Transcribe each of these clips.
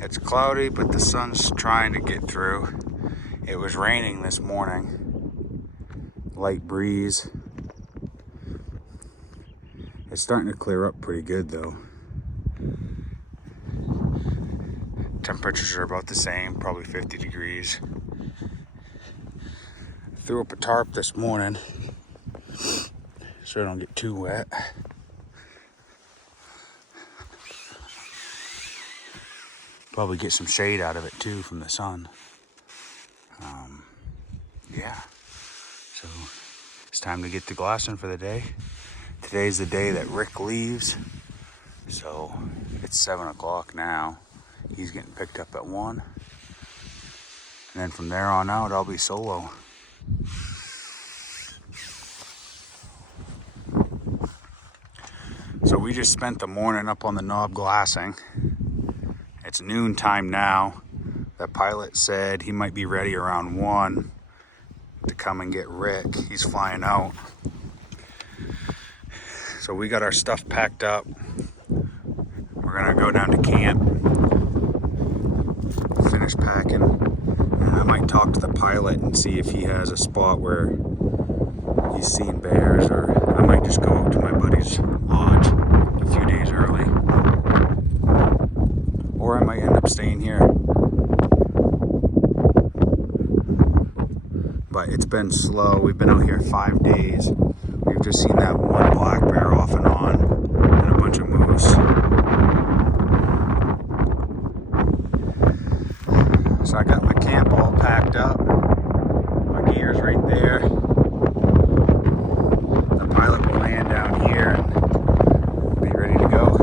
It's cloudy, but the sun's trying to get through. It was raining this morning. Light breeze. It's starting to clear up pretty good though. Temperatures are about the same, probably 50 degrees. Threw up a tarp this morning so I don't get too wet. Probably get some shade out of it too from the sun. Yeah, so it's time to get to glassing for the day. Today's the day that Rick leaves, so it's 7 o'clock now. He's getting picked up at 1, and then from there on out I'll be solo. So we just spent the morning up on the knob glassing. It's noon time now. The pilot said he might be ready around 1 to come and get Rick. He's flying out. So we got our stuff packed up. We're gonna go down to camp, finish packing, and I might talk to the pilot and see if he has a spot where he's seen bears, or I might just go up to my buddy's lodge a few days early. Or I might end up staying here. But it's been slow. We've been out here 5 days. We've just seen that one black bear off and on, and a bunch of moose. So I got my camp all packed up. My gear's right there. The pilot will land down here and be ready to go.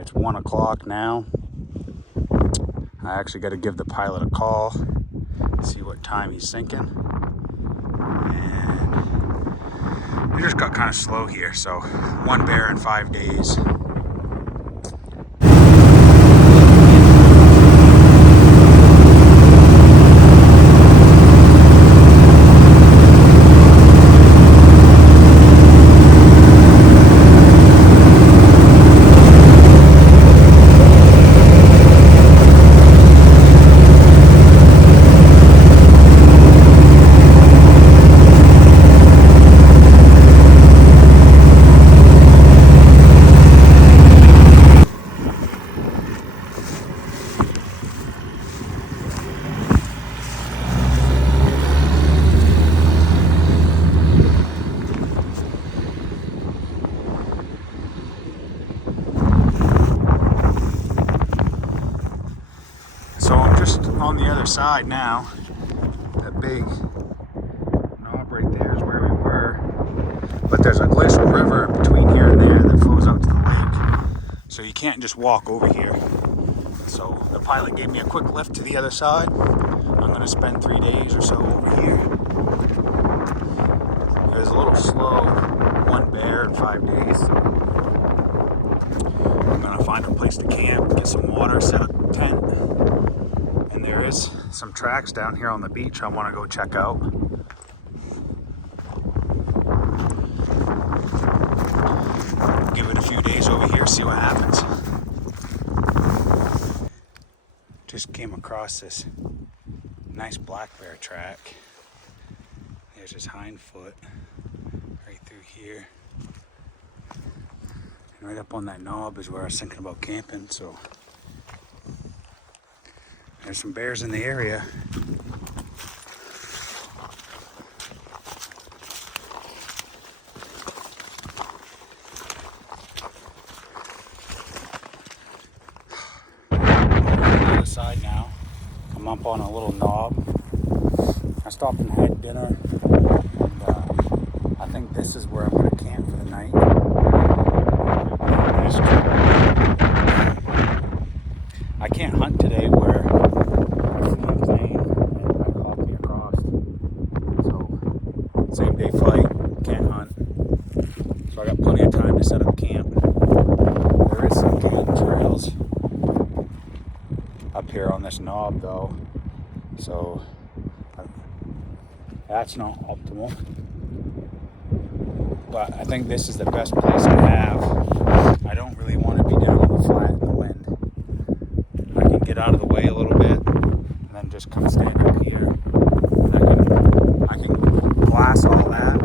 It's 1 o'clock now. I actually got to give the pilot a call, see what time he's sinking. And we just got kind of slow here, so 1 bear in 5 days. On the other side now. That big knob right there is where we were, but there's a glacial river between here and there that flows out to the lake, so you can't just walk over here. So the pilot gave me a quick lift to the other side. I'm going to spend 3 days or so over here. It was a little slow, 1 bear in 5 days, so I'm going to find a place to camp, get some water, set up a tent. There is some tracks down here on the beach I want to go check out. Give it a few days over here, see what happens. Just came across this nice black bear track. There's his hind foot right through here. And right up on that knob is where I was thinking about camping, so there's some bears in the area. On the other side now, I'm up on a little knob. I stopped and had dinner, and I think this is where I'm going to camp for the night. I can't hunt today where I'm playing and I caught me across. So, same day flight, can't hunt. So I got plenty of time to set up camp. There is some game trails up here on this knob though. So, that's not optimal. But I think this is the best place to have. I don't really want to be down on the flat in the wind. get out of the way a little bit, and then just come stand up here. I can glass all that,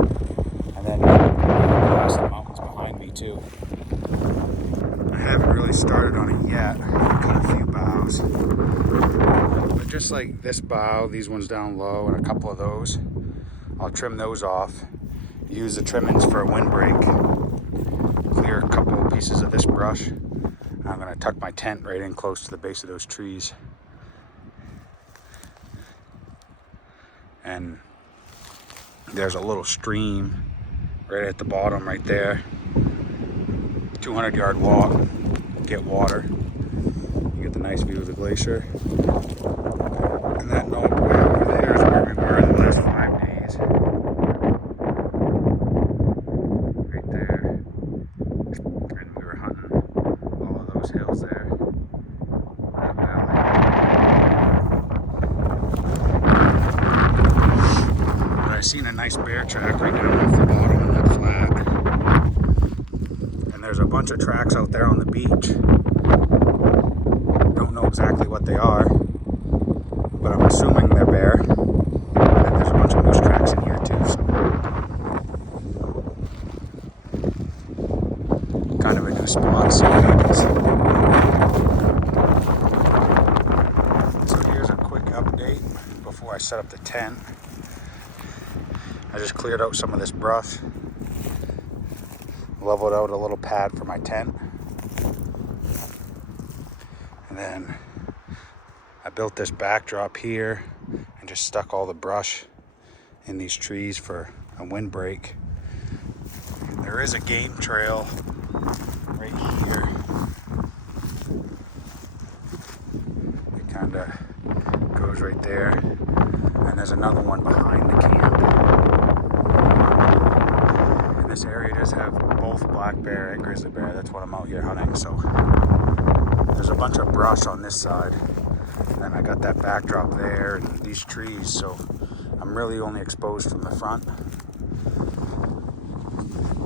and then glass the mountains behind me too. I haven't really started on it yet. Cut a few boughs, but just like this bough, these ones down low, and a couple of those, I'll trim those off. Use the trimmings for a windbreak. Clear a couple of pieces of this brush. I'm going to tuck my tent right in close to the base of those trees. And there's a little stream right at the bottom right there. 200-yard walk, get water. You get the nice view of the glacier. And that knoll way over there is where we were the last 5 days. Right there. And we were hunting all of those hills there. That valley. But I seen a nice bear track right down off the bottom of that flat. And there's a bunch of tracks out there on the beach. Don't know exactly what they are, but I'm assuming they're bear. And there's a bunch of moose tracks in here too, so kind of a new spot, see what happens. So here's a quick update before I set up the tent. I just cleared out some of this brush, leveled out a little pad for my tent, and then I built this backdrop here and just stuck all the brush in these trees for a windbreak. There is a game trail right here. It kind of goes right there, and there's another one behind the camp. And this area does have both black bear and grizzly bear. That's what I'm out here hunting. So there's a bunch of brush on this side, and then I got that backdrop there and these trees, so I'm really only exposed from the front.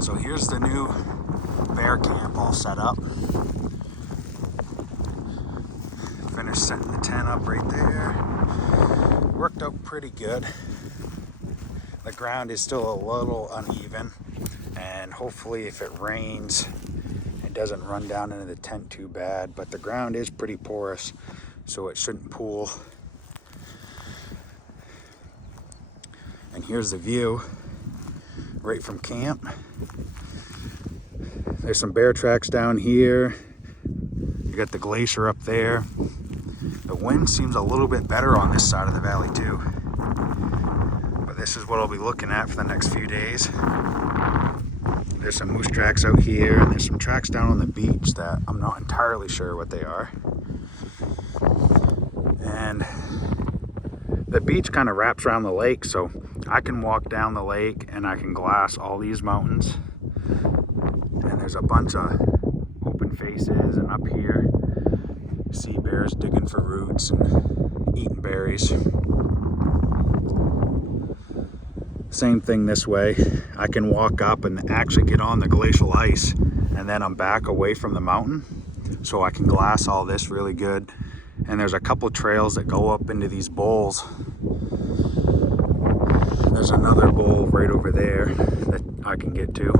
So here's the new bear camp all set up. Finished setting the tent up right there. Worked out pretty good. The ground is still a little uneven, and hopefully if it rains it doesn't run down into the tent too bad, but the ground is pretty porous, so it shouldn't pool. And here's the view right from camp. There's some bear tracks down here. You got the glacier up there. The wind seems a little bit better on this side of the valley too. But this is what I'll be looking at for the next few days. There's some moose tracks out here, and there's some tracks down on the beach that I'm not entirely sure what they are. And the beach kind of wraps around the lake, so I can walk down the lake and I can glass all these mountains. And there's a bunch of open faces, and up here sea bears digging for roots and eating berries. Same thing this way. I can walk up and actually get on the glacial ice, and then I'm back away from the mountain, so I can glass all this really good. And there's a couple trails that go up into these bowls. There's another bowl right over there that I can get to.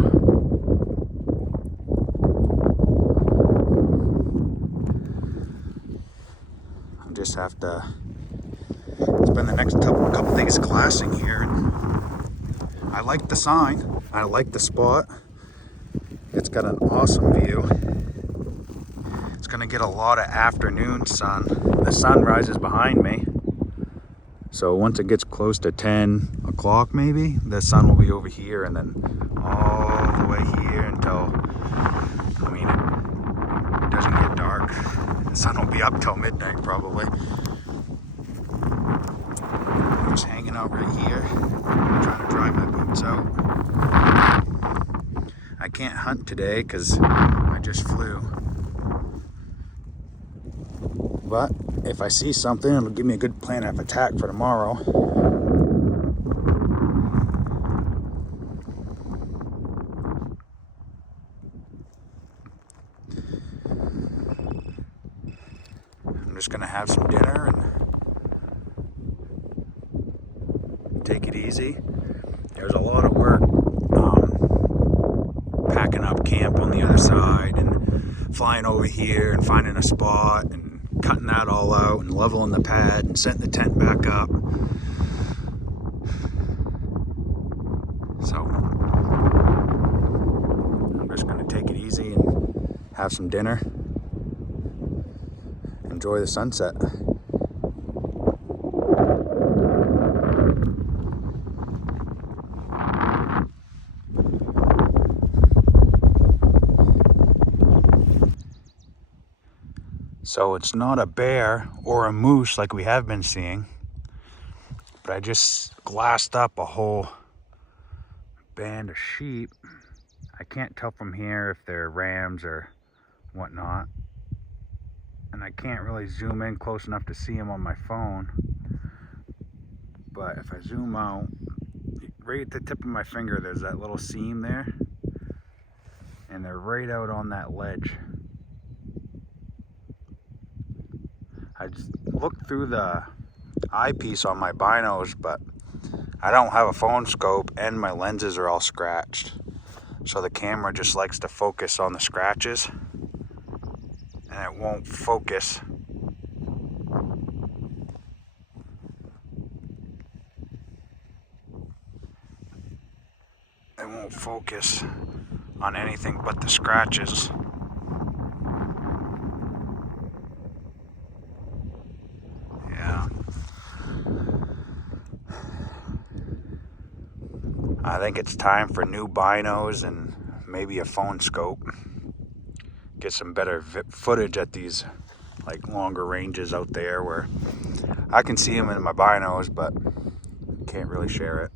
I just have to spend the next couple days glassing here. I like the sign. I like the spot. It's got an awesome view. It's gonna get a lot of afternoon sun. The sun rises behind me, so once it gets close to 10 o'clock maybe, the sun will be over here, and then all the way here until, I mean, it doesn't get dark. The sun will be up till midnight probably. I'm just hanging out right here, trying to dry my boots out. I can't hunt today because I just flew. But if I see something, it'll give me a good plan of attack for tomorrow. I'm just gonna have some dinner and take it easy. There's a lot of work packing up camp on the other side and flying over here and finding a spot and cutting that all out and leveling the pad and setting the tent back up. So I'm just gonna take it easy and have some dinner, enjoy the sunset. So it's not a bear or a moose like we have been seeing, but I just glassed up a whole band of sheep. I can't tell from here if they're rams or whatnot, and I can't really zoom in close enough to see them on my phone. But if I zoom out, right at the tip of my finger, there's that little seam there, and they're right out on that ledge. I just looked through the eyepiece on my binos, but I don't have a phone scope and my lenses are all scratched. So the camera just likes to focus on the scratches and it won't focus. It won't focus on anything but the scratches. Yeah. I think it's time for new binos and maybe a phone scope. Get some better footage at these like longer ranges out there where I can see them in my binos, but can't really share it.